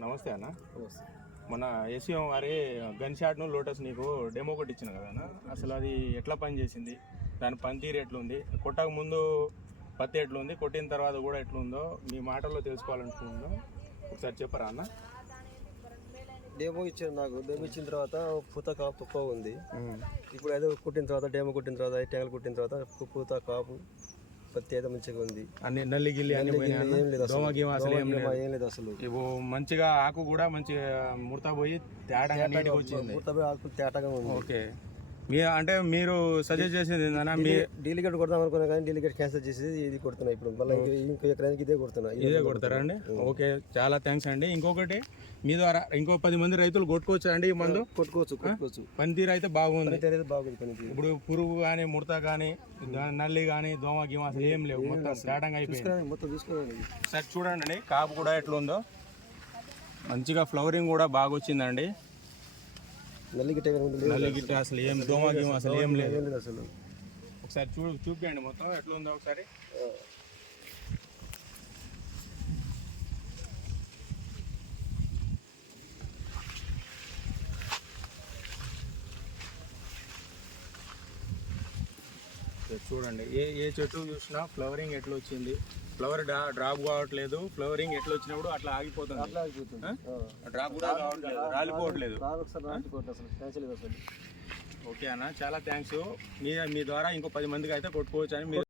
నమస్తే అన్న. మన ఏసీఎం వారి గన్ షాట్ను లోటస్ నీకు డెమో కొట్టి ఇచ్చిన కదా అన్న, అసలు అది ఎట్లా పనిచేసింది, దాని పనితీరు ఎట్లుంది, కొట్టక ముందు పత్తి ఎట్లుంది, కొట్టిన తర్వాత కూడా ఎట్లుందో మీ మాటల్లో తెలుసుకోవాలనుకుందో ఒకసారి చెప్పరా అన్న. డెమో ఇచ్చారు నాకు. డెమో ఇచ్చిన తర్వాత పూత కాపు తక్కువ ఉంది. ఇప్పుడు ఏదో కుట్టిన తర్వాత డెమో కుట్టిన తర్వాత ట్యాంకులు కుట్టిన తర్వాత పూత కాపు పత్తి అయితే మంచిగా ఉంది. అన్ని నల్లి గిల్లి అన్ని ఏం లేదు దోమ గీమ అసలు ఏం లేదు అసలు. ఇవి మంచిగా ఆకు కూడా మంచిగా ముడత పోయి తేటగా నీట్గా వచ్చింది. ఆకు తేటగా ఉంది. ఓకే, అంటే మీరు సజెస్ట్ చేసేది ఏంటన్నా, మీ డీలిగేట్ కొడదాం అనుకున్నా కానీ డీలిగేట్ క్యాన్సిల్ చేసి ఇది కొడుతున్నా. ఇప్పుడు మళ్ళీ ఇంకో ఎకరానికి ఇదే కొడుతున్నా. ఇదే కొడతారా అండి? ఓకే, చాలా థ్యాంక్స్ అండి. ఇంకొకటి, మీ ద్వారా ఇంకో 10 మంది రైతులు కొట్టుకోవచ్చు అండి ఈ మందు? కొట్టుకోవచ్చు. పనితీరు అయితే బాగుంది. బాగుంది. ఇప్పుడు పురుగు కానీ ముడత కానీ నల్లి కానీ దోమ గీమ అసలు ఏం లేవు, మొత్తం తేటంగా అయిపోయింది. మొత్తం చూసుకోవాలి సార్. చూడండి కాపు కూడా ఎట్లుందో, మంచిగా ఫ్లవరింగ్ కూడా బాగా వచ్చిందండి. నల్లి గిట్ట అసలు ఏం దోమ గీమ అసలు ఏం లేదు అసలు. ఒకసారి చూపించండి మొత్తం ఎట్లుందో ఒకసారి. చూడండి, ఏ చెట్టు చూసినా ఫ్లవరింగ్ ఎట్లా వచ్చింది, ఫ్లవర్ డ్రాప్ కావట్లేదు, ఫ్లవరింగ్ ఎట్లా వచ్చినప్పుడు అట్లా ఆగిపోతుంది, డ్రాప్ కూడా కావట్లేదు, రాలిపోవట్లేదు. ఓకే అన్న, చాలా థ్యాంక్స్. మీ ద్వారా ఇంకో 10 మందికి అయితే కొట్టుకోవచ్చు అని మీరు